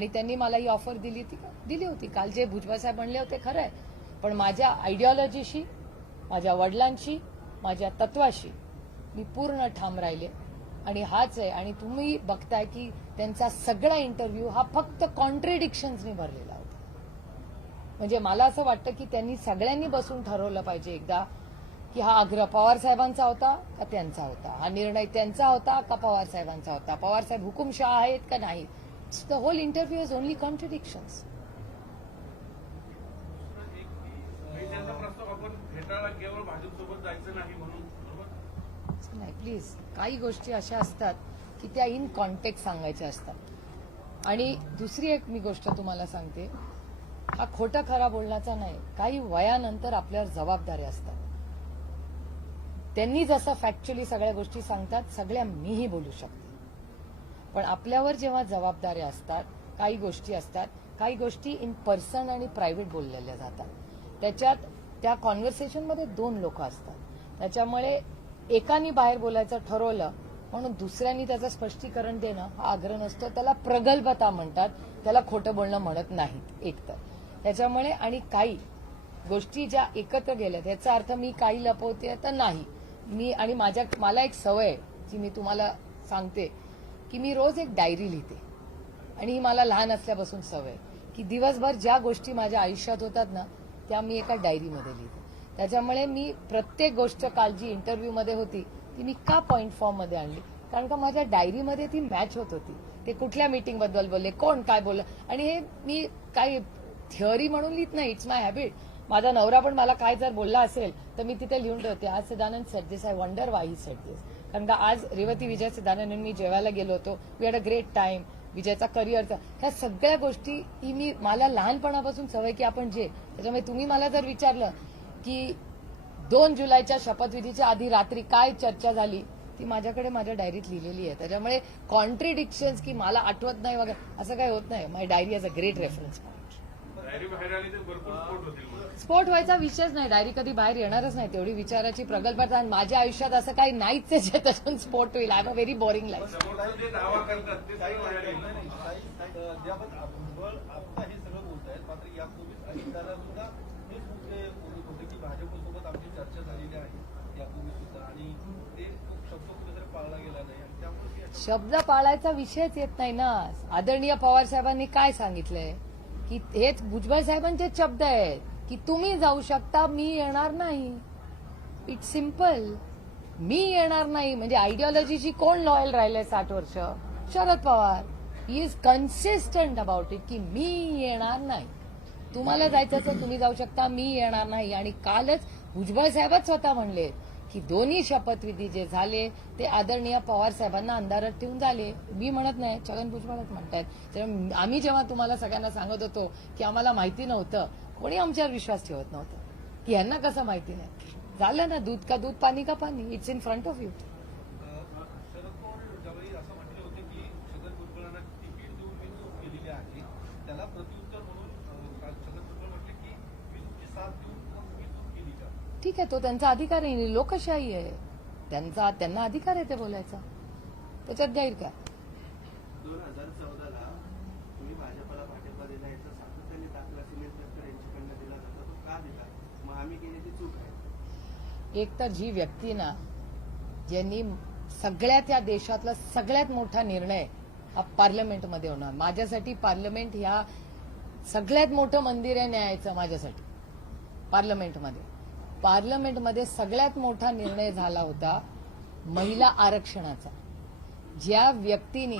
आणि त्यांनी मला ही ऑफर दिली होती. काल जे भुजबळ साहेब म्हणले होते खरं आहे, पण माझ्या आयडिओलॉजीशी, माझ्या वडिलांशी, माझ्या तत्वाशी मी पूर्ण ठाम राहिले आणि हाच आहे. आणि तुम्ही बघताय की त्यांचा सगळा इंटरव्ह्यू हा फक्त कॉन्ट्रेडिक्शन्सनी भरलेला होता. म्हणजे मला असं वाटतं की त्यांनी सगळ्यांनी बसून ठरवलं पाहिजे एकदा की हा आग्रह पवार साहेबांचा होता का त्यांचा होता, हा निर्णय त्यांचा होता का पवार साहेबांचा होता, पवार साहेब हुकुमशाह आहेत का नाही. The whole interview is only contradictions. नाही प्लीज, काही गोष्टी अशा असतात की त्या इन कॉन्टेक्स्ट सांगायच्या असतात. आणि दुसरी एक मी गोष्ट तुम्हाला सांगते, हा खोटं खरा बोलण्याचा नाही, काही वयानंतर आपल्यावर जबाबदाऱ्या असतात. त्यांनी जसं फॅक्च्युअली सगळ्या गोष्टी सांगतात सगळ्या मीही बोलू शकते, पण आपल्यावर जेव्हा जबाबदाऱ्या असतात, काही गोष्टी असतात, काही गोष्टी इन पर्सन आणि प्रायव्हेट बोललेल्या जातात. त्याच्यात त्या कॉन्व्हर्सेशनमध्ये 2 लोक असतात. त्याच्यामुळे एकानी बाहेर बोलायचं ठरवलं म्हणून दुसऱ्यांनी त्याचं स्पष्टीकरण देणं हा आग्रह नसतो. त्याला प्रगल्भता म्हणतात, त्याला खोटं बोलणं म्हणत नाहीत एकतर. त्याच्यामुळे आणि काही गोष्टी ज्या एकत्र गेल्यात याचा अर्थ मी काही लपवते तर नाही. मी आणि मला एक सवय आहे जी मी तुम्हाला सांगते की मी रोज एक डायरी लिहिते आणि ही मला लहान असल्यापासून सवय की दिवसभर ज्या गोष्टी माझ्या आयुष्यात होतात ना त्या मी एका डायरीमध्ये लिहिते. त्याच्यामुळे मी प्रत्येक गोष्ट काल जी इंटरव्ह्यूमध्ये होती ती मी का पॉईंट फॉर्ममध्ये आणली, कारण का माझ्या डायरीमध्ये ती मॅच होत होती. ते कुठल्या मीटिंगबद्दल बोलले, कोण काय बोललं, आणि हे मी काही थिअरी म्हणून लिहित नाही, इट्स माय हॅबिट. माझा नवरा पण मला काय जर बोलला असेल तर मी तिथे लिहून ठेवते, आज Sadanand said this, I wonder why he said this. कारण का आज रेवती विजय सदानंद मी जेवायला गेलो होतो, we had a great time, विजयचा करिअरचा, ह्या सगळ्या गोष्टी ही मला लहानपणापासून सवय की आपण त्याच्यामुळे तुम्ही मला जर विचारलं की 2 जुलैच्या शपथविधीच्या आधी रात्री काय चर्चा झाली ती माझ्याकडे माझ्या डायरीत लिहिलेली आहे. त्याच्यामुळे कॉन्ट्रडिक्शन्स की मला आठवत नाही वगैरे असं काही होत नाही. My diary has a great reference point. स्फोट व्हायचा विषयच नाही, डायरी कधी बाहेर येणारच नाही, तेवढी विचाराची प्रगल्भता. आणि माझ्या आयुष्यात असं काही नाहीच आहे जे त्याच्यातून स्फोट होईल. I am a very boring life. शब्द पाळायचा विषयच येत नाही ना. आदरणीय पवार साहेबांनी काय सांगितलंय की हेच भुजबळ साहेबांचे शब्द आहेत की तुम्ही जाऊ शकता, मी येणार नाही. It's simple. मी येणार नाही म्हणजे आयडिओलॉजीची कोण लॉयल राहिलंय 60 वर्ष? Sharad Pawar. He is consistent about it की मी येणार नाही. तुम्हाला जायचं असेल तुम्ही जाऊ शकता, मी येणार नाही. आणि कालच भुजबळ साहेबच स्वतः म्हणले की दोन्ही शपथविधी जे झाले ते आदरणीय पवार साहेबांना अंधारात ठेवून झाले. मी म्हणत नाही, छगन भुजबळच म्हणतायत. आम्ही जेव्हा तुम्हाला सगळ्यांना सांगत होतो की आम्हाला माहिती नव्हतं, कोणी आमच्यावर विश्वास ठेवत नव्हतं की यांना कसं माहिती नाही. झालं ना, दूध का दूध, पाणी का पाणी. It's in front of you. ठीक आहे, तो त्यांचा अधिकार आहे, लोकशाही आहे, त्यांना अधिकार आहे ते बोलायचा, त्याच्यात गैर काय. 2014ला तुम्ही भाजपला पाठिंबा दिला याचा सातत्याने दाखला सिमेंट कॅप्टर यांच्याकडनं दिला जातो, तो का दिला? मग आम्ही केलेली चूक आहे. एक तर जी व्यक्ती ना ज्यांनी सगळ्यात या देशातला सगळ्यात मोठा निर्णय हा पार्लमेंटमध्ये होणार. माझ्यासाठी पार्लमेंट ह्या सगळ्यात मोठं मंदिर आहे न्यायाचं. माझ्यासाठी पार्लमेंटमध्ये सगळ्यात मोठा निर्णय झाला होता महिला आरक्षणाचा. ज्या व्यक्तीने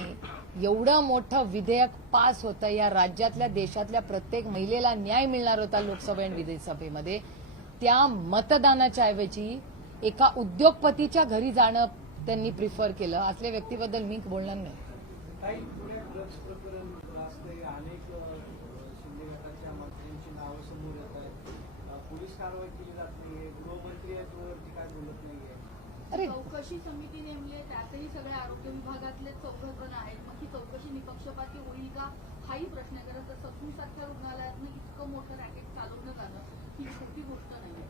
एवढं मोठं विधेयक पास होतं, या राज्यातल्या देशातल्या प्रत्येक महिलेला न्याय मिळणार होता लोकसभा आणि विधानसभेमध्ये, त्या मतदानाच्या ऐवजी एका उद्योगपतीच्या घरी जाणं त्यांनी प्रिफर केलं. असल्या व्यक्तीबद्दल मी बोलणार नाही. पोलीस कारवाई केली जात नाहीये, गृहमंत्री याच्यावरती काय बोलत नाहीये. अरे चौकशी समिती नेमली आहे, त्यातही सगळे आरोग्य विभागातले 14 जण आहेत. मग ही चौकशी निपक्षपाती होईल का हाही प्रश्न आहे. कारण ससून सारख्या रुग्णालयातनं इतकं मोठं रॅकेट चालवणं झालं ही छोटी गोष्ट नाहीये.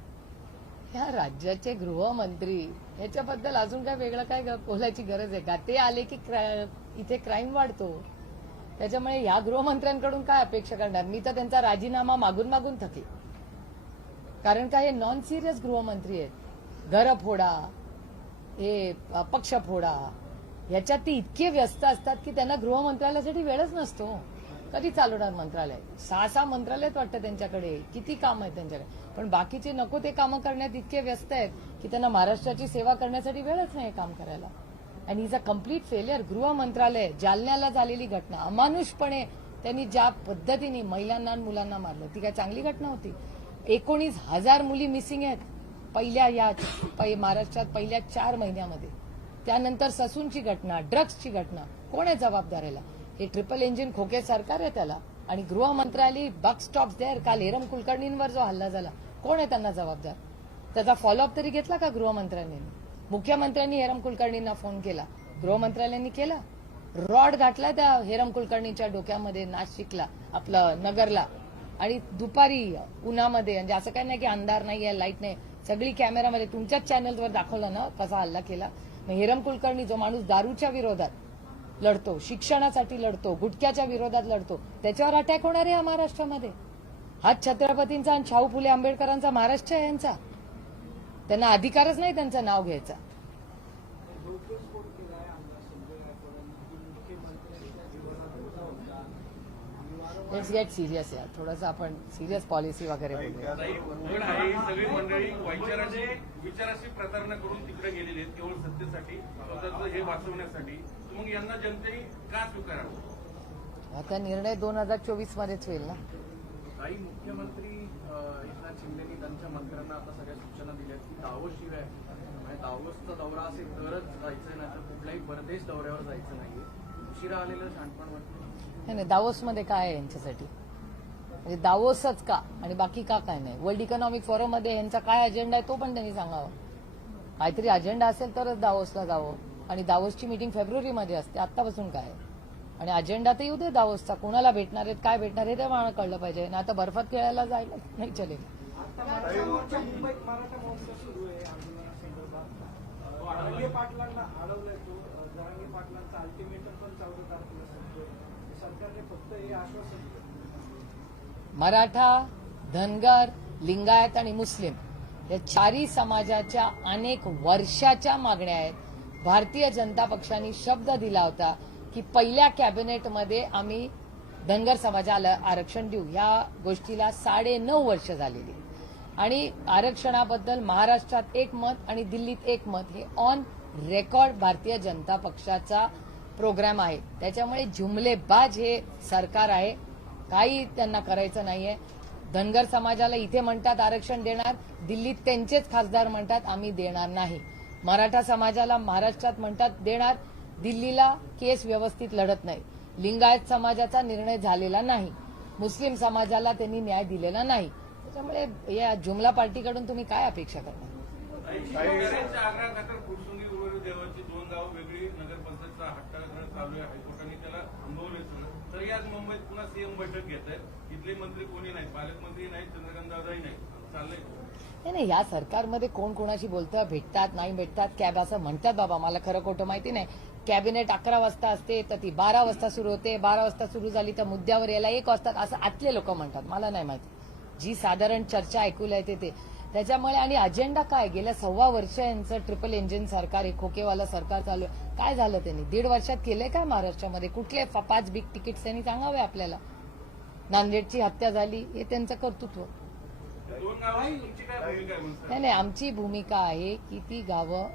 ह्या राज्याचे गृहमंत्री ह्याच्याबद्दल अजून काय वेगळं काय बोलायची गरज आहे का? ते आले की इथे क्राईम वाढतो. त्याच्यामुळे ह्या गृहमंत्र्यांकडून काय अपेक्षा करणार? मी तर त्यांचा राजीनामा मागून मागून थकले. कारण का हे नॉन सिरियस गृहमंत्री आहेत. घरं फोडा, हे पक्ष फोडा, ह्याच्यात ते इतके व्यस्त असतात की त्यांना गृहमंत्रालयासाठी वेळच नसतो. कधी चालवणार मंत्रालय? 6 मंत्रालयात वाटतं त्यांच्याकडे, किती काम आहेत त्यांच्याकडे. पण बाकीचे नको ते कामं करण्यात इतके व्यस्त आहेत की त्यांना महाराष्ट्राची सेवा करण्यासाठी वेळच नाही काम करायला. And is a complete failure. गृह मंत्रालय, जालन्याला झालेली घटना, अमानुषपणे त्यांनी ज्या पद्धतीने महिलांना आणि मुलांना मारलं, ती काय चांगली घटना होती? 19,000 मुली मिसिंग आहेत पहिल्या महाराष्ट्रात पहिल्या 4 महिन्यामध्ये. त्यानंतर ससूनची घटना, ड्रग्सची घटना, कोण आहे जबाबदार याला? हे ट्रिपल इंजिन खोके सरकार आहे त्याला. आणि गृह मंत्रालय बक स्टॉप्स देअर. काल हेरम कुलकर्णींवर जो हल्ला झाला, कोण आहे त्यांना जबाबदार? त्याचा फॉलोअप तरी घेतला का गृहमंत्र्यांनी? मुख्यमंत्र्यांनी हेरम कुलकर्णींना फोन केला, गृहमंत्रालयांनी केला? रॉड घातला त्या हेरम कुलकर्णीच्या डोक्यामध्ये नाशिकला, आपलं नगरला. आणि दुपारी उन्हामध्ये, म्हणजे असं काही नाही की अंधार नाही आहे, लाईट नाही, सगळी कॅमेरामध्ये तुमच्याच चॅनलवर दाखवलं ना कसा हल्ला केला. मग हेरम कुलकर्णी जो माणूस दारूच्या विरोधात लढतो, शिक्षणासाठी लढतो, गुटख्याच्या विरोधात लढतो, त्याच्यावर अटॅक होणार आहे महाराष्ट्रामध्ये? हा छत्रपतींचा आणि शाहू फुले आंबेडकरांचा महाराष्ट्र आहे यांचा. त्यांना अधिकारच नाही त्यांचं नाव घ्यायचा. गौप्यस्फोट केलाय आमदार संजय गायकवाडांनी की मुख्यमंत्र्यांच्या जीवनात होता आणि वारंवार लेट्स गेट सिरियस यार. थोडंसं आपण सिरियस पॉलिसी वगैरे बोलूया. ताई, उघड आहे ही सगळी मंडळी विचाराशी प्रतारणा करून तिकडे गेलेली आहेत केवळ सत्तेसाठी, स्वतःचं हे वाचवण्यासाठी. मग यांना जनतेने का स्वीकारावं? आता निर्णय 2024 मध्येच होईल ना. काही मुख्यमंत्री एकनाथ शिंदेनी त्यांच्या मंत्र्यांना आता सगळ्या सूचना दिल्या की दावोशिवाय म्हणजे दावोसचा दौरा असेल तरच जायचं, नाही तर कुठल्याही परदेश दौऱ्यावर जायचं नाहीये. उशिरा आलेलं शहाणपण वाटतं. नाही, दावोसमध्ये काय आहे यांच्यासाठी? म्हणजे दावोसच का आणि बाकी का काय नाही? वर्ल्ड इकॉनॉमिक फोरम मध्ये यांचा काय अजेंडा आहे तो पण त्यांनी सांगावा. काहीतरी अजेंडा असेल तरच दावोसला जावं. आणि दावोसची मीटिंग फेब्रुवारीमध्ये असते, आत्तापासून काय? आणि अजेंडा तर येऊ दे दावोसचा. कुणाला भेटणार आहेत, काय भेटणार आहे ते मला कळलं पाहिजे ना. आता बर्फात खेळायला जायला नाही चलेल. आता मुंबईत मराठा महोत्सव सुरू आहे आंदोलनासंदर्भात. जरांगे पाटलांना अडवलंय तो. जरांगे पाटलांचा अल्टिमेटम पण 14 तारखेला संपतोय. सरकारने फक्त हे आश्वासन दिलं. मराठा, धनगर, लिंगायत आणि मुस्लिम या 4ही समाजाच्या अनेक वर्षाच्या मागण्या आहेत. भारतीय जनता पक्षाने शब्द दिला होता की पहिल्या कॅबिनेटमध्ये आम्ही धनगर समाजाला आरक्षण देऊ. या गोष्टीला 9.5 वर्ष झालेली. आणि आरक्षणाबद्दल महाराष्ट्रात एक मत आणि दिल्लीत एक मत, हे ऑन रेकॉर्ड भारतीय जनता पक्षाचा प्रोग्राम आहे. त्याच्यामुळे जुमलेबाज हे सरकार आहे. काही त्यांना करायचं नाहीये. धनगर समाजाला इथे म्हणतात आरक्षण देणार, दिल्लीत त्यांचेच खासदार म्हणतात आम्ही देणार नाही. मराठा समाजाला महाराष्ट्रात म्हणतात देणार, दिल्लीला केस व्यवस्थित लढत नाही. लिंगायत समाजाचा निर्णय झालेला नाही. मुस्लिम समाजाला त्यांनी न्याय दिलेला नाही. त्याच्यामुळे या जुमला पार्टीकडून तुम्ही काय अपेक्षा करणार? शेतकऱ्यांच्या आग्रहाखातर फुरसुंगी उर्वरित देवाची 2 गावं वेगळी नगरपंचायतचा हट्टाळ चालू आहे. हायकोर्टाने त्याला थांबवलेच. तरी आज मुंबईत पुन्हा सीएम बैठक घेत आहेत. इथले मंत्री कोणी नाही, पालकमंत्री नाही, चंद्रकांत दादाही नाही. चाललंय नाही, या सरकारमध्ये कोण कोणाशी बोलतं, भेटतात नाही भेटतात, कॅब असं म्हणतात बाबा, मला खरं खोटं माहिती नाही. कॅबिनेट 11 वाजता असते तर ती 12 वाजता सुरू होते, 12 वाजता सुरू झाली तर मुद्द्यावर यायला 1 वाजता, असं आतले लोक म्हणतात. मला नाही माहिती. जी साधारण चर्चा ऐकूला येते ते त्याच्यामुळे. आणि अजेंडा काय? गेल्या 1.25 वर्ष यांचं ट्रिपल इंजिन सरकार, हे खोकेवाला सरकार चालू आहे. काय झालं त्यांनी 1.5 वर्षात केलंय काय महाराष्ट्रामध्ये? कुठले 5 बिग तिकीट्स त्यांनी सांगावे आपल्याला? नांदेडची हत्या झाली, हे त्यांचं कर्तृत्व. 2 गावांची तुमची काय भूमिका आहे म्हणतात? नाही, आमची भूमिका आहे की ती गावं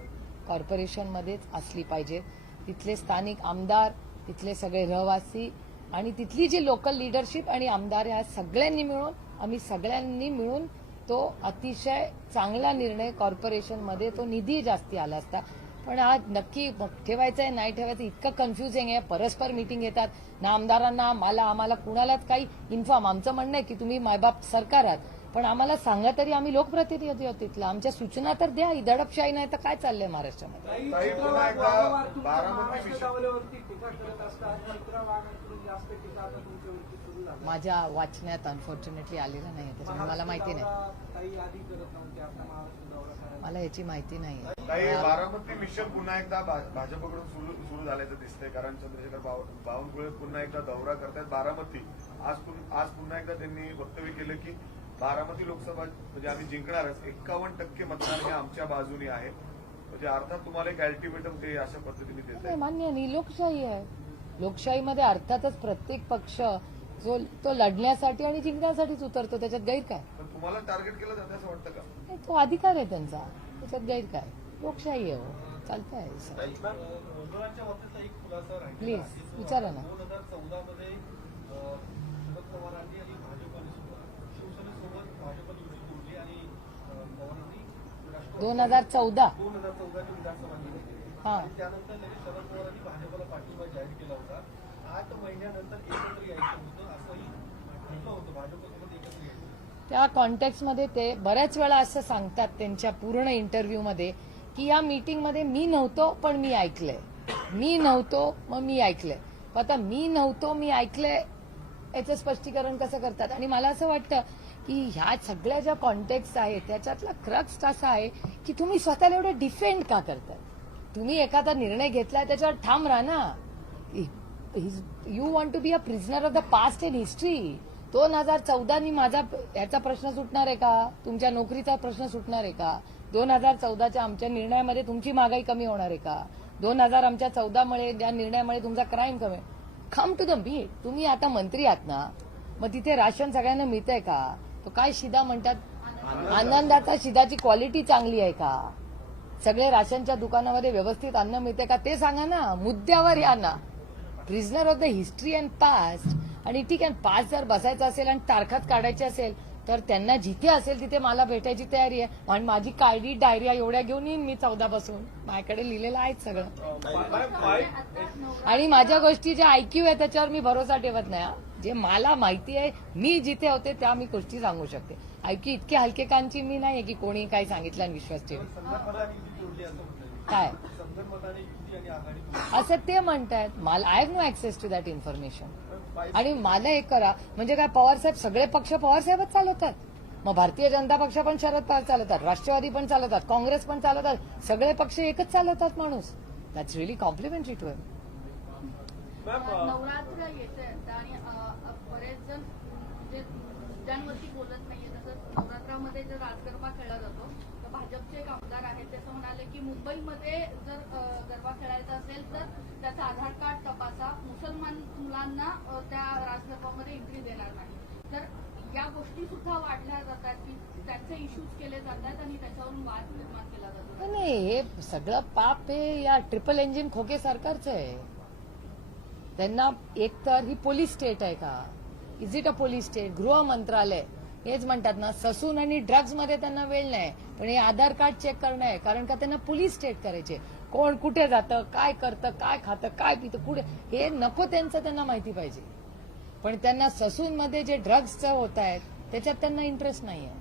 कॉर्पोरेशनमध्येच असली पाहिजेत. तिथले स्थानिक आमदार, तिथले सगळे रहिवासी आणि तिथली जी लोकल लीडरशिप आणि आमदार, ह्या सगळ्यांनी मिळून तो अतिशय चांगला निर्णय कॉर्पोरेशनमध्ये, तो निधी जास्ती आला असता. पण आज नक्की ठेवायचं आहे नाही ठेवायचं इतकं कन्फ्युजिंग आहे. परस्पर मीटिंग घेतात ना, आमदारांना आम्हाला कुणालाच काही इन्फॉर्म. आमचं म्हणणं आहे की तुम्ही मायबाप सरकार आहात, पण आम्हाला सांगा तरी, आम्ही लोकप्रतिनिधी आहोत तिथला, आमच्या सूचना तर द्या. ही दडपशाही नाही तर काय चाललंय महाराष्ट्रामध्ये? वारंवार तुमच्या महाराष्ट्र दौऱ्यावरती टीका करत असतात. चित्रा वाघांकडून जास्त टीका आता तुमच्यावरती सुरू झाली. माझ्या वाचण्यात अनफॉर्च्युनेटली आलेलं नाही, त्याच्यामुळे मला माहिती नाही. काही आधी करत नव्हते, आता महाराष्ट्र दौरा करायला मला याची माहिती नाही काही आहे. बारामती मिशन पुन्हा एकदा भाजपकडून सुरू झाल्याचं दिसतंय, कारण चंद्रशेखर बावनकुळे पुन्हा एकदा दौरा करतायत बारामती. आज पुन्हा एकदा त्यांनी वक्तव्य केलं की बारामती लोकसभा म्हणजे आम्ही जिंकणारच, 51% मतदान हे आमच्या बाजूने आहे. म्हणजे अर्थात तुम्हाला एक अल्टिमेटम ते अशा पद्धतीने देत नाही, आहे. मान्य आहे. ही लोकशाही आहे. लोकशाहीमध्ये अर्थातच प्रत्येक पक्ष जो तो लढण्यासाठी आणि जिंकण्यासाठीच उतरतो, त्याच्यात गैर काय? पण तुम्हाला टार्गेट केलं जातं असं वाटतं का? नाही, तो अधिकार आहे त्यांचा, त्याच्यात गैर काय? लोकशाही आहे. चालतंय मुलांच्या बाबतीतला एक खुलासा राहिला प्लीज विचारा ना. 2014 मध्ये शरद पवारांनी आणि भाजपने सुद्धा शिवसेनेसोबत भाजपने युती तोडली आणि पवारांनी 2014 2014ची विधानसभा निवडली. हा. आणि त्यानंतर लगेच शरद पवारांनी भाजपला पाठिंबा जाहीर केला होता. 8 महिन्यानंतर एकत्र यायचं होतं असंही म्हटलं होतं, भाजपसोबत एकत्र यायचं. त्या कॉन्टेक्स्टमध्ये ते बऱ्याच वेळा असं सांगतात त्यांच्या पूर्ण इंटरव्ह्यूमध्ये की या मीटिंगमध्ये मी नव्हतो पण मी ऐकलंय, मी नव्हतो मग मी ऐकलंय. आता मी नव्हतो मी ऐकलंय याचं स्पष्टीकरण कसं करतात? आणि मला असं वाटतं की ह्या सगळ्या ज्या कॉन्टेक्स्ट आहेत त्याच्यातला क्रक्स असा आहे की तुम्ही स्वतःला एवढं डिफेंड का करताय? तुम्ही एखादा निर्णय घेतलाय त्याच्यावर ठाम राहा ना. You want to be a prisoner of the past in history. 2014 माझा याचा प्रश्न सुटणार आहे का? तुमच्या नोकरीचा प्रश्न सुटणार आहे का? 2014च्या आमच्या निर्णयामध्ये तुमची महागाई कमी होणार आहे का? 2014 मुळे ज्या निर्णयामुळे तुमचा क्राईम कमी. Come to the beat. तुम्ही आता मंत्री आहात ना, मग तिथे राशन सगळ्यांना मिळतंय का? तो काय शिदा म्हणतात, आनंदाचा शिदाची क्वालिटी चांगली आहे का? सगळे राशनच्या दुकानामध्ये व्यवस्थित अन्न मिळते का ते सांगा ना. मुद्द्यावर या ना. Prisoner of the history and past. आणि ठीक आहे, पाच जर बसायचं असेल आणि तारखाच काढायची असेल तर त्यांना जिथे असेल तिथे मला भेटायची तयारी आहे. आणि माझी काळी डायरिया एवढ्या घेऊन येईन मी 14 पासून. माझ्याकडे लिहिलेलं आहेच सगळं. आणि माझ्या गोष्टी ज्या IQ आहे त्याच्यावर मी भरोसा ठेवत नाही. जे मला माहिती आहे, मी जिथे होते त्या मी गोष्टी सांगू शकते. IQ इतके हलकेकांची मी नाही की कोणी काय सांगितलं आणि विश्वास ठेवेल. संदर्भाने युती जोडली असं म्हणतात. काय संदर्भाने युती आणि आघाडी असं ते म्हणतायत. मला I have no access to that information. आणि मला एक करा म्हणजे काय, पवारसाहेब सगळे पक्ष पवारसाहेबच चालवतात. मग भारतीय जनता पक्ष पण शरद पवार चालवतात, राष्ट्रवादी पण चालवतात, काँग्रेस पण चालवतात, सगळे पक्ष एकच चालवतात माणूस. दॅट्स रिअली कॉम्प्लिमेंटरी टू हिम. नवरात्र येते आणि बरेच जण म्हणजे मुद्द्यांवरती बोलत नाहीये. तसंच नवरात्रामध्ये जर राजगरबा खेळला जातो तर भाजपचे एक आमदार आहेत ते असं म्हणाले की मुंबईमध्ये जर गरबा खेळायचा असेल तर त्याचं आधार कार्ड तपासा, मुसलमान मुलांना त्या राजगरबामध्ये एंट्री देणार नाही. तर या गोष्टी सुद्धा वाढल्या जातात की त्यांचे इश्यूज केले जातात आणि त्याच्यावरून वाद निर्माण केला जातो. नाही, हे सगळं पाप हे या ट्रिपल इंजिन खोके सरकारचं आहे. त्यांना एकतर ही पोलीस स्टेट आहे का? Is it a police state? गृह मंत्रालय हेच म्हणतात ना, ससून आणि ड्रग्जमध्ये त्यांना वेळ नाही. पण हे आधार कार्ड चेक करणं आहे, कारण का त्यांना पोलीस स्टेट करायचे. कोण कुठे जातं, काय करतं, काय खातं, काय पितं, कुठे, हे नको त्यांचं त्यांना माहिती पाहिजे. पण त्यांना ससूनमध्ये जे ड्रग्सचं होत आहेत त्याच्यात त्यांना इंटरेस्ट नाहीये.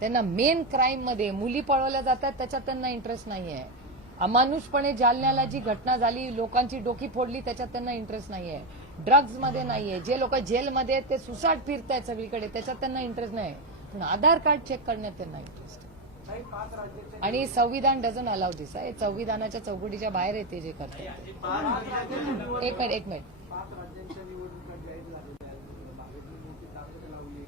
त्यांना मेन क्राईममध्ये मुली पळवल्या जातात त्याच्यात त्यांना इंटरेस्ट नाहीये. अमानुषपणे जालन्याला जी घटना झाली, लोकांची डोकी फोडली, त्याच्यात त्यांना इंटरेस्ट नाहीये. ड्रग्जमध्ये नाहीये. जे लोक जेलमध्ये ते सुसाट फिरतायत सगळीकडे, त्याच्यात त्यांना इंटरेस्ट नाही. पण आधार कार्ड चेक करण्यात त्यांना इंटरेस्ट आहे. काही 5 राज्याच्या आणि संविधान डझन अलाव दिस आहे. संविधानाच्या चौकटीच्या बाहेर येते जे करतात. एक मिनिट 5 राज्यांच्या निवडणुका जाहीर झालेल्या आहेत. भाजपने मोठी ताकद लावली.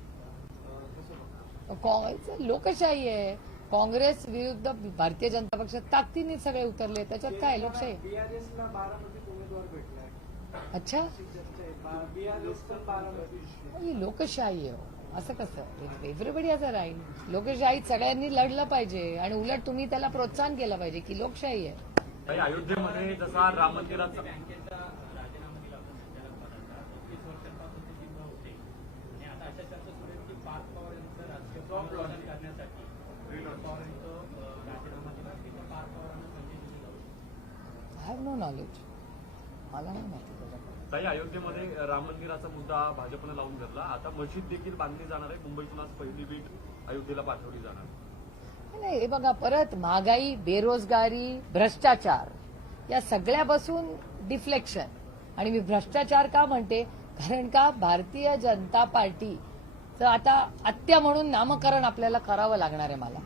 कसं बघता? लोकशाही आहे. काँग्रेस विरुद्ध भारतीय जनता पक्ष ताकदीने सगळे उतरले, त्याच्यात काय लोकशाही. बीआरएसला बारामतीत उमेदवार भेटलाय. अच्छा, बीआरएस पण बारामती. ही लोकशाही आहे. असं कसं? एव्हरीबडी असं राहील. लोकशाहीत सगळ्यांनी लढलं पाहिजे आणि उलट तुम्ही त्याला प्रोत्साहन केलं पाहिजे की लोकशाही आहे. काही अयोध्येमध्ये जसा राम मंदिराचा आय हॅव नो नॉलेज. मला नाही माहिती त्याच्याबद्दल. काही अयोध्येमध्ये राम मंदिराचा मुद्दा भाजपनं लावून धरला. आता मशीद देखील बांधली जाणार आहे. मुंबईतून आज पहिली वीट अयोध्येला पाठवली जाणार आहे. नाही, हे बघा, परत महागाई, बेरोजगारी, भ्रष्टाचार या सगळ्यापासून डिफ्लेक्शन. आणि मी भ्रष्टाचार का म्हणते, कारण का भारतीय जनता पार्टीचं आता आत्या म्हणून नामकरण आपल्याला करावं लागणार आहे मला.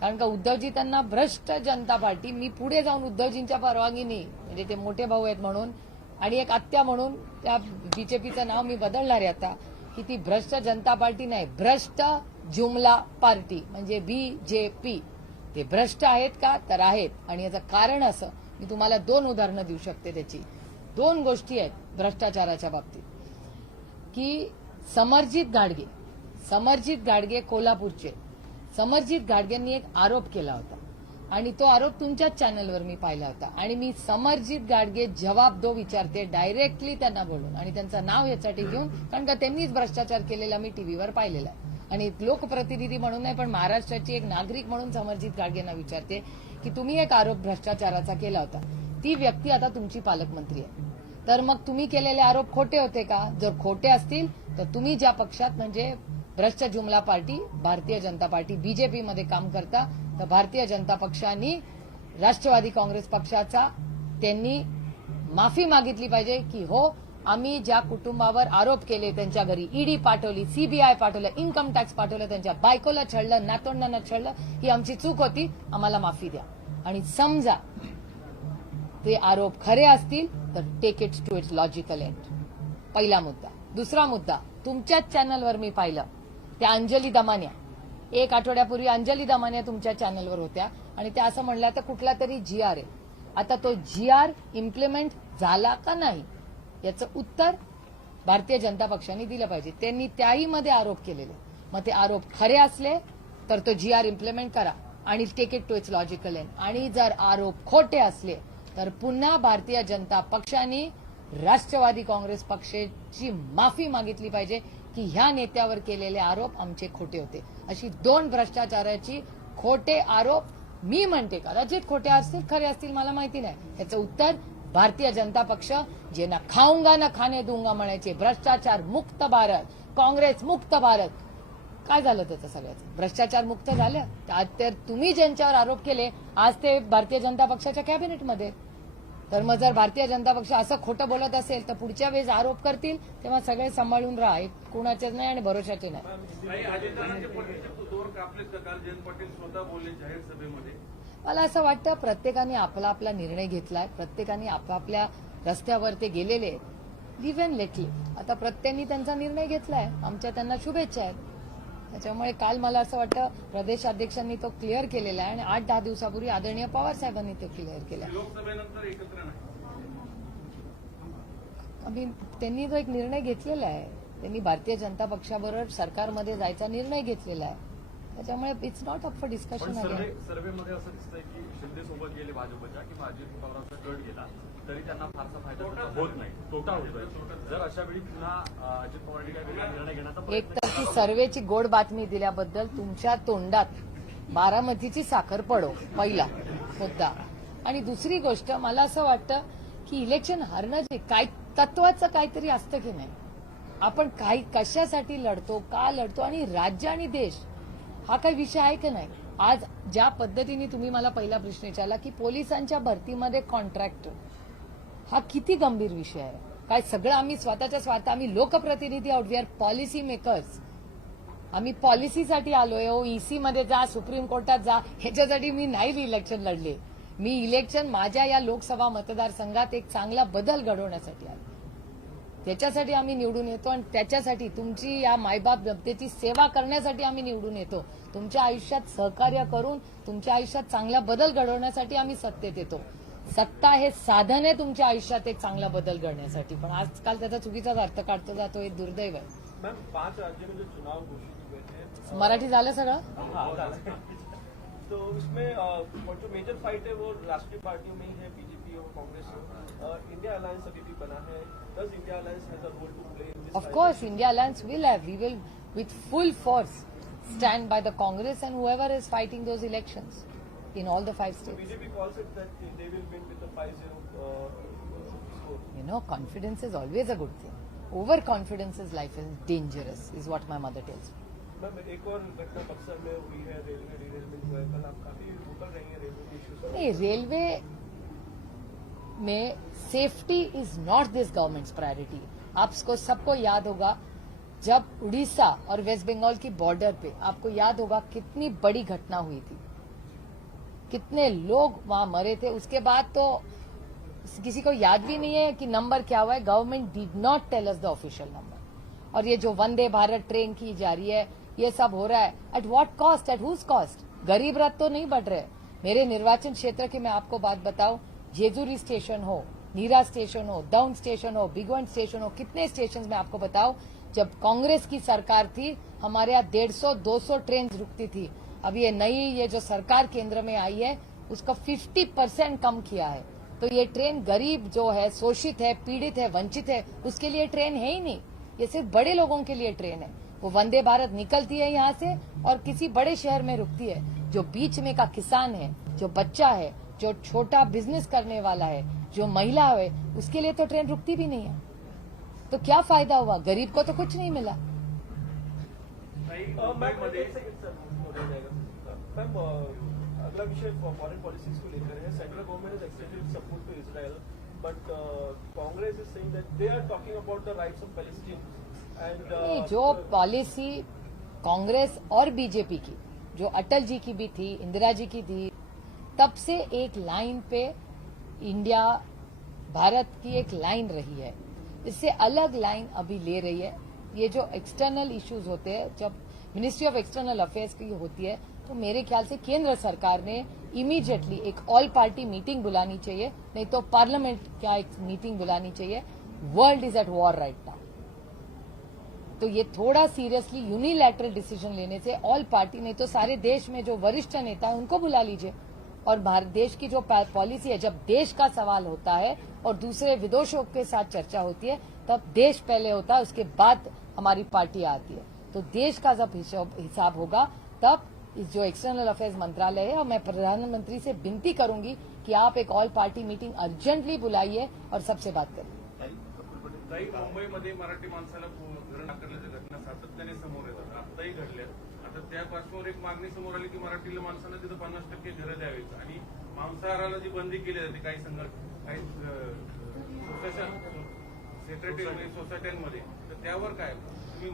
कारण का उद्धवजी त्यांना भ्रष्ट जनता पार्टी, मी पुढे जाऊन उद्धवजींच्या परवानगीने, म्हणजे ते मोठे भाऊ आहेत म्हणून आणि एक आत्या म्हणून त्या बीजेपीचं नाव मी बदलणार आहे आता, की ती भ्रष्ट जनता पार्टी नाही, भ्रष्ट जुमला पार्टी म्हणजे बीजेपी. ते भ्रष्ट आहेत का? तर आहेत. आणि याचं कारण असं, मी तुम्हाला 2 उदाहरणं देऊ शकते त्याची. 2 गोष्टी आहेत भ्रष्टाचाराच्या बाबतीत, की समरजित गाडगे कोल्हापूरचे. समरजित गाडगेंनी एक आरोप केला होता आणि तो आरोप तुमच्याच चॅनलवर मी पाहिला होता आणि मी समरजित गाडगे जवाब दो विचारते डायरेक्टली त्यांना बोलून आणि त्यांचं नाव यासाठी घेऊन, कारण का त्यांनीच भ्रष्टाचार केलेला मी टीव्हीवर पाहिलेला आहे. आणि एक लोकप्रतिनिधी म्हणून नाही पण महाराष्ट्राची एक नागरिक म्हणून समरजित गाडगेंना विचारते की तुम्ही एक आरोप भ्रष्टाचाराचा केला होता, ती व्यक्ती आता तुमची पालकमंत्री आहे, तर मग तुम्ही केलेले आरोप खोटे होते का? जर खोटे असतील तर तुम्ही ज्या पक्षात म्हणजे भ्रष्ट जुमला party Bharatiya Janata party BJP मध्ये काम करता, तर भारतीय जनता पक्षाने राष्ट्रवादी काँग्रेस पक्षाचा त्यांनी माफी मागितली पाहिजे की हो, आम्ही ज्या कुटुंबावर आरोप केले, त्यांच्या घरी ईडी पाठवली, सीबीआय पाठवलं, इन्कम टॅक्स पाठवलं, त्यांच्या बायकोला छळलं, नातवंडांना छळलं, ही आमची चूक होती, आम्हाला माफी द्या. आणि समजा ते आरोप खरे असतील तर take it to its logical end. पहिला मुद्दा. दुसरा मुद्दा, तुमच्याच चॅनलवर मी पाहिलं, त्या अंजली दमानिया, 1 आठवड्यापूर्वी अंजली दमानिया तुमच्या चॅनलवर होत्या आणि त्या असं म्हणल्या तर कुठला तरी GR आहे. आता तो GR इम्प्लिमेंट झाला का नाही याचं उत्तर भारतीय जनता पक्षाने दिलं पाहिजे. त्यांनी त्याही मध्ये आरोप केलेले, मग ते आरोप खरे असले तर तो GR इम्प्लिमेंट करा आणि take it to its logical end. आणि जर आरोप खोटे असले तर पुन्हा भारतीय जनता पक्षाने राष्ट्रवादी काँग्रेस पक्षाची माफी मागितली पाहिजे की ह्या नेत्यावर केलेले आरोप आमचे खोटे होते. अशी 2 भ्रष्टाचाराची खोटे आरोप मी म्हणते, कदाचित खोटे असतील खरे असतील मला माहिती नाही, याचं उत्तर भारतीय जनता पक्ष जे ना खाऊंगा ना खाने दूंगा म्हणायचे, भ्रष्टाचार मुक्त भारत, काँग्रेस मुक्त भारत. काय झालं त्याचं सगळ्याचं? भ्रष्टाचार मुक्त झालं तर तुम्ही ज्यांच्यावर आरोप केले आज ते भारतीय जनता पक्षाच्या कॅबिनेटमध्ये. तर मग जर भारतीय जनता पक्ष असं खोटं बोलत असेल तर पुढच्या वेळेस आरोप करतील तेव्हा सगळे सांभाळून राहा, कुणाचेच नाही आणि भरोशाचे नाही. काही अजितदादांचे पट्टीचे दोर कापलेत का? काल जयंत पाटील स्वतः बोलले जाहीर सभेमध्ये. मला असं वाटतं प्रत्येकाने आपला आपला निर्णय घेतलाय, प्रत्येकाने आपापल्या रस्त्यावर ते गेलेले, लिव्ह अँड लेट लिव्ह. आता प्रत्येकाने त्यांचा निर्णय घेतलाय, आमच्या त्यांना शुभेच्छा आहेत. त्याच्यामुळे काल मला असं वाटतं प्रदेशाध्यक्षांनी तो क्लिअर केलेला आहे आणि 8-10 दिवसापूर्वी आदरणीय पवार साहेबांनी तो क्लिअर केला. लोकसभेनंतर एकत्र नाही. त्यांनी जो एक निर्णय घेतलेला आहे, त्यांनी भारतीय जनता पक्षाबरोबर सरकारमध्ये जायचा निर्णय घेतलेला आहे. त्याच्यामुळे it's not up for discussion. सर्वेमध्ये असं दिसतंय की शिंदे सोबत गेले भाजपच्या किंवा अजित पवारांचा गट गेला तरी त्यांना फारसा फायदा होत नाही, तोटा होतोय. जर अशा वेळी पुन्हा अजित पवारांनी काय वेगळा निर्णय घेण्याचा एक तर ती सर्वेची गोड बातमी दिल्याबद्दल तुमच्या तोंडात बारामतीची साखर पडो, पहिला मुद्दा. आणि दुसरी गोष्ट, मला असं वाटतं की इलेक्शन हारणं जे काय तत्वाचं काहीतरी असतं की नाही, आपण काही कशासाठी लढतो, का लढतो आणि राज्य आणि देश हा काही विषय आहे की नाही. आज ज्या पद्धतीने तुम्ही मला पहिला प्रश्न विचारला की पोलिसांच्या भरतीमध्ये कॉन्ट्रॅक्टर, हा किती गंभीर विषय आहे. काय सगळं आम्ही आम्ही लोकप्रतिनिधी आहोत, वी आर पॉलिसी मेकर्स. आम्ही पॉलिसीसाठी आलोय. EC मध्ये जा, सुप्रीम कोर्टात जा, ह्याच्यासाठी मी नाही इलेक्शन लढले. मी इलेक्शन माझ्या या लोकसभा मतदारसंघात एक चांगला बदल घडवण्यासाठी आलो. त्याच्यासाठी आम्ही निवडून येतो आणि त्याच्यासाठी तुमची या मायबाप जनतेची सेवा करण्यासाठी आम्ही निवडून येतो. तुमच्या आयुष्यात सहकार्य करून तुमच्या आयुष्यात चांगला बदल घडवण्यासाठी आम्ही सत्तेत येतो. सत्ता हे साधन आहे तुमच्या आयुष्यात एक चांगला बदल करण्यासाठी, पण आजकाल त्याचा चुकीचाच अर्थ काढतो जातो, हे दुर्दैव आहे. मैम 5 राज्यों में जो चुनाव घोषित हुए थे, मराठी झालं सगळं. तो उसमें जो मेजर फाइट है वो राष्ट्रीय पार्टियों में ही है, बीजेपी और कांग्रेस. इंडिया अलायंस अभी भी बना है. Does India alliance has a role to play in this? Of course, India Alliance will have. We will, with full force, stand by the Congress and whoever is fighting those elections in all the 5 states. BJP calls it that they will win with the 5-0 score. You know, confidence is always a good thing. Overconfidence is life is dangerous, is what my mother tells me. Ma'am एक और घटना बक्सर में हुई है, railway derailment हुआ है. कल आप काफी वोकल रही है रेलवे के इश्यूज पर. नहीं, रेलवे में safety is not this governments priority. आपको सबको याद होगा जब उड़ीसा और वेस्ट बंगाल की बॉर्डर पे, आपको याद होगा कितनी बड़ी घटना हुई थी. कितने लोग वहां मरे थे, उसके बाद तो किसी को याद भी नहीं है कि नंबर क्या हुआ है। Government did not tell us the official number. और ये जो वंदे भारत ट्रेन की जा रही है, ये सब हो रहा है, at what cost, at whose cost? Garib Rath तो नहीं बढ़ रहे। मेरे निर्वाचन क्षेत्र की मैं आपको बात बताऊं, जेजुरी स्टेशन हो, नीरा स्टेशन हो, दौंड स्टेशन हो, बिगवंड स्टेशन हो, कितने स्टेशन मैं आपको बताऊं, जब कांग्रेस की सरकार थी हमारे यहाँ 150-200 ट्रेन रुकती थी। अब ये जो सरकार केंद्र में आई है उसका 50% कम किया है। तो ये ट्रेन गरीब जो है, शोषित है, पीड़ित है, वंचित है, उसके लिए ट्रेन है ही नहीं। ये सिर्फ बड़े लोगों के लिए ट्रेन है। वो वंदे भारत निकलती है यहाँ से और किसी बड़े शहर में रुकती है। जो बीच में का किसान है, जो बच्चा है, जो छोटा बिजनेस करने वाला है, जो महिला है, उसके लिए तो ट्रेन रुकती भी नहीं है। तो क्या फायदा हुआ? गरीब को तो कुछ नहीं मिला। मैम, अगला विषय फॉरेन पॉलिसीज को लेकर है। Central government is extended support to Israel, but Congress is saying that they are talking about the rights of Palestine and जो पॉलिसी कांग्रेस और बीजेपी की, जो अटल जी की भी थी, इंदिरा जी की थी, तब से एक लाइन पे इंडिया भारत की एक लाइन रही है। इससे अलग लाइन अभी ले रही है। ये जो एक्सटर्नल इश्यूज होते हैं, जब मिनिस्ट्री ऑफ एक्सटर्नल अफेयर्स की होती है, तो मेरे ख्याल से केंद्र सरकार ने इमीडिएटली एक ऑल पार्टी मीटिंग बुलानी चाहिए, नहीं तो पार्लियामेंट क्या एक मीटिंग बुलानी चाहिए। World is at war right now. तो ये थोड़ा सीरियसली यूनिलैटरल डिसीजन लेने से ऑल पार्टी, नहीं तो सारे देश में जो वरिष्ठ नेता है उनको बुला लीजिए। और भारत देश की जो पॉलिसी है, जब देश का सवाल होता है और दूसरे विदेशों के साथ चर्चा होती है, तब देश पहले होता है, उसके बाद हमारी पार्टी आती है। तो देश का जब हिसाब होगा तब इस जो एक्सटर्नल अफेयर्स मंत्रालय है, और मैं प्रधानमंत्री से विनती करूंगी कि आप एक ऑल पार्टी मीटिंग अर्जेंटली बुलाइए और सबसे बात करिए। ताई, मुंबईमध्ये मराठी माणसाला घरं नाकारल्याच्या घटना सातत्याने समोर येतात, आताही घडल्या। आता त्या पार्श्वभूमीवर एक मागणी समोर आली की मराठीला माणसांना तिथं 50% घरं द्यावीत आणि मांसाहाराला जी बंदी केली जाते काही सोसायट्यांमध्ये, तर त्यावर काय?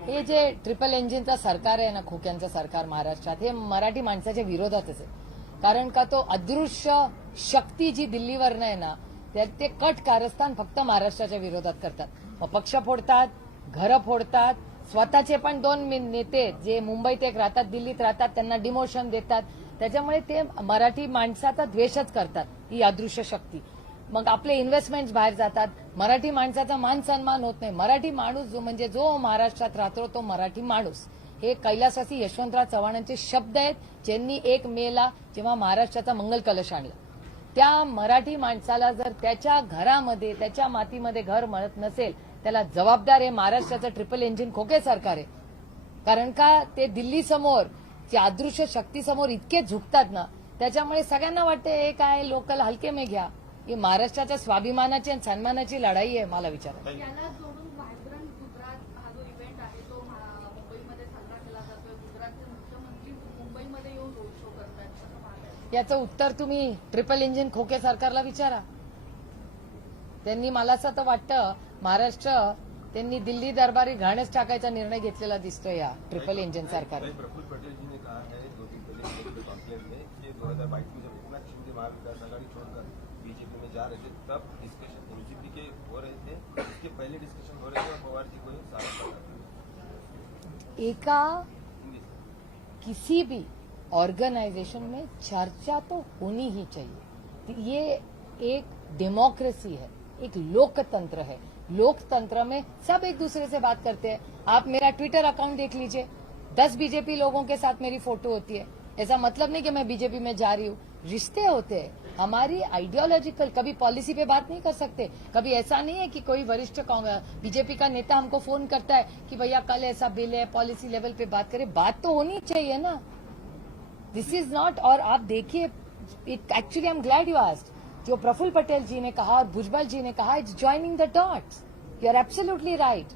हे जे ट्रिपल इंजिनचं सरकार आहे ना, खोक्यांचं सरकार महाराष्ट्रात, हे मराठी माणसाच्या विरोधातच आहे। कारण का तो अदृश्य शक्ती जी दिल्लीवरनं आहे ना, ते कट कारस्थान फक्त महाराष्ट्राच्या विरोधात करतात। मग पक्ष फोडतात, घरं फोडतात, स्वतःचे पण 2 नेते जे मुंबईत एक राहतात, दिल्लीत राहतात, त्यांना डिमोशन देतात। त्याच्यामुळे ते मराठी माणसाचा द्वेषच करतात, ही अदृश्य शक्ती। मग आपले इन्व्हेस्टमेंट्स बाहेर जातात, मराठी माणसाचा मान सन्मान होत नाही। मराठी माणूस जो म्हणजे जो महाराष्ट्रात राहतो तो मराठी माणूस, हे कैलासवासी यशवंतराव चव्हाणांचे शब्द आहेत, ज्यांनी 1 मेला जेव्हा महाराष्ट्राचा मंगल कलश आणला, त्या मराठी माणसाला जर त्याच्या घरामध्ये, त्याच्या मातीमध्ये घर मिळत नसेल, त्याला जबाबदार आहे महाराष्ट्राचं ट्रिपल इंजिन खोके सरकार आहे। कारण का ते दिल्ली समोर, त्या अदृश्य शक्तीसमोर इतके झुकतात ना, त्याच्यामुळे सगळ्यांना वाटते हे काय लोकल हलके में घ्या। ही महाराष्ट्राच्या स्वाभिमानाची आणि सन्मानाची लढाई आहे। मला विचारा, याला जोडून व्हायब्रंट गुजरात हा जो इव्हेंट आहे तो मुंबईमध्ये साजरा केला जातोय। गुजरातचे मुख्यमंत्री मुंबईमध्ये येऊन रोड शो करतायत, असं पाहताय। याचं उत्तर तुम्ही ट्रिपल इंजिन खोके सरकारला विचारा। त्यांनी, मला असं तर वाटतं, महाराष्ट्र त्यांनी दिल्ली दरबारी घाणच टाकायचा निर्णय घेतलेला दिसतोय या ट्रिपल इंजिन सरकारने। प्रफुल्ल पटेल जी ने कहा है 2 दिन पहले कॉन्क्लेव में कि 2022 में जब एकनाथ शिंदे महाविकास आघाड़ी छोड़कर बीजेपी में जा रहे थे, तब डिस्कशन एनसीपी के हो रहे थे, इसके पहले डिस्कशन हो रहे थे और पवार जी को सारा करना। एका किसी भी ऑर्गेनाइजेशन में चर्चा तो होनी ही चाहिए। ये एक डेमोक्रेसी है, एक लोकतंत्र है। लोकतंत्र में सब एक दूसरे से बात करते हैं। आप मेरा ट्विटर अकाउंट देख लीजिए, 10 बीजेपी लोगों के साथ मेरी फोटो होती है। ऐसा मतलब नहीं कि मैं बीजेपी में जा रही हूँ, रिश्ते होते हैं। हमारी आइडियोलॉजिकल, कभी पॉलिसी पे बात नहीं कर सकते। कभी ऐसा नहीं है कि कोई वरिष्ठ बीजेपी का नेता हमको फोन करता है कि भैया कल ऐसा बिल है, पॉलिसी लेवल पे बात करें। बात तो होनी चाहिए ना, दिस इज नॉट। और आप देखिए, actually I am glad you asked, जो प्रफुल्ल पटेल जी ने कहा और भुजबल जी ने कहा, it's joining the dots. You are absolutely right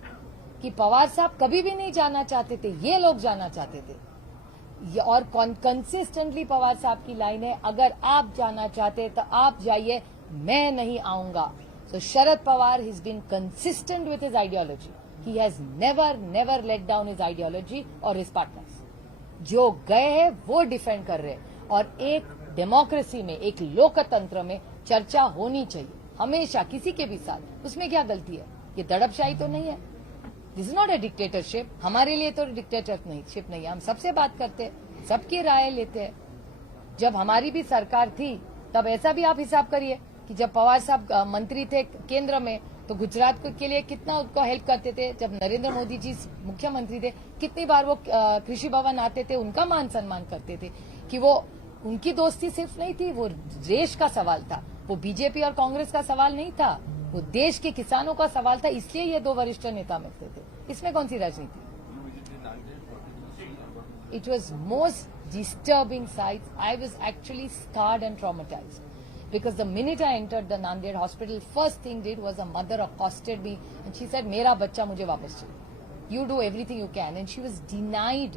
कि पवार साहब कभी भी नहीं जाना चाहते थे, ये लोग जाना चाहते थे। और कंसिस्टेंटली पवार साहब की लाइन है, अगर आप जाना चाहते तो आप जाइए, मैं नहीं आऊंगा। So Sharad Pawar has been consistent with his ideology. He has never let down his ideology और हिज पार्टनर्स। जो गए हैं वो डिफेंड कर रहे हैं। और एक डेमोक्रेसी में, एक लोकतंत्र में चर्चा होनी चाहिए हमेशा, किसी के भी साथ। उसमें क्या गलती है? ये दड़पशाही तो नहीं है। दिस इज नॉट अ डिक्टेटरशिप। हमारे लिए तो डिक्टेटरशिप नहीं है। हम सबसे बात करते हैं, सबकी राय लेते हैं। जब हमारी भी सरकार थी तब ऐसा भी आप हिसाब करिए कि जब पवार साहब मंत्री थे केंद्र में तो गुजरात के लिए कितना उनको हेल्प करते थे। जब नरेंद्र मोदी जी मुख्यमंत्री थे कितनी बार वो कृषि भवन आते थे, उनका मान सम्मान करते थे। कि वो उनकी दोस्ती सिर्फ नहीं थी, वो देश का सवाल था, वो बीजेपी और कांग्रेस का सवाल नहीं था, वो देश के किसानों का सवाल था। इसलिए ये दो वरिष्ठ नेता मिलते थे। इसमें कौन सी राजनीति? It was most disturbing sights. I was actually scarred and traumatized because the minute I entered the Nanded hospital, first thing did was a mother accosted me and she said, "Mera bachcha mujhe wapas chahiye. You do everything you can." And she was denied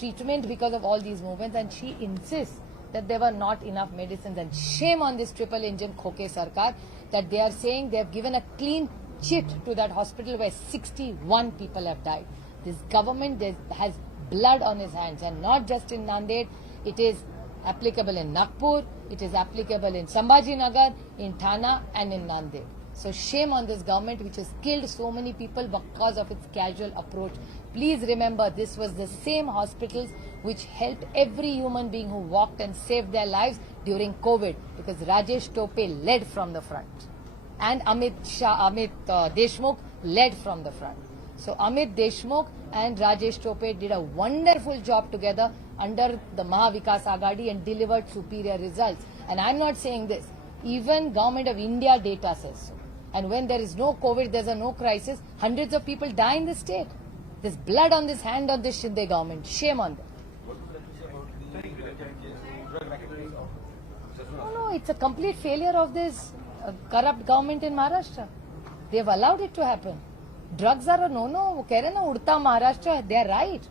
treatment because of all these movements, and she insists that there were not enough medicines. And shame on this triple engine Khoke Sarkar that they are saying they have given a clean chit to that hospital where 61 people have died. This government has blood on his hands, and not just in Nanded. It is applicable in Nagpur, it is applicable in Sambhajinagar, in Thana and in Nanded. So shame on this government which has killed so many people because of its casual approach. Please remember, this was the same hospitals which helped every human being who walked and saved their lives during COVID, because Rajesh Tope led from the front and Amit Deshmukh led from the front. So Amit Deshmukh and Rajesh Tope did a wonderful job together under the Mahavikas Aghadi and delivered superior results. And I'm not saying this. Even Government of India data says so. And when there is no COVID, there's no crisis, hundreds of people die in the state. There's blood on this hand of this Shinde government. Shame on them. No, it's a complete failure of this corrupt government in Maharashtra. They've allowed it to happen. Drugs are a no-no. वो कह रहे ना उड़ता Maharashtra, they are right.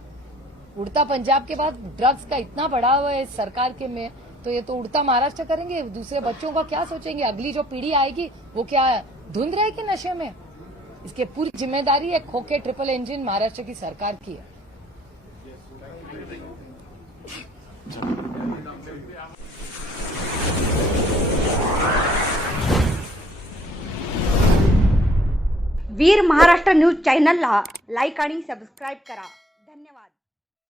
उड़ता पंजाब के बाद drugs का इतना बढ़ा हुआ है सरकार के में, तो ये तो उड़ता महाराष्ट्र करेंगे। दूसरे बच्चों का क्या सोचेंगे? अगली जो पीढ़ी आएगी वो क्या धुंध रहेगी नशे में? इसके पूरी जिम्मेदारी है खोके ट्रिपल इंजन महाराष्ट्र की सरकार की है। वीर महाराष्ट्र न्यूज चॅनलला लाईक आणि सबस्क्राईब करा।